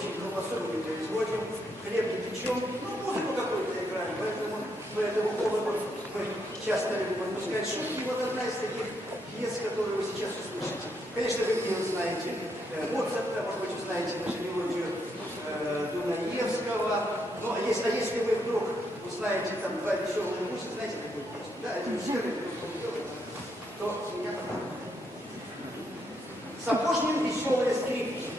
очень колбасу не производим, хлеб не печем, ну, музыку какую-то играем, поэтому по этому поводу мы часто любим отпускать шутки. И вот одна из таких пьес, которую вы сейчас услышите. Конечно, вы не знаете Моцарта, может быть, узнаете нашу мелодию Дунаевского. Ну, а если вы вдруг узнаете там два веселые гуся, знаете такую песню? Да, один серый, другой, то меня сапожним веселые скрипки.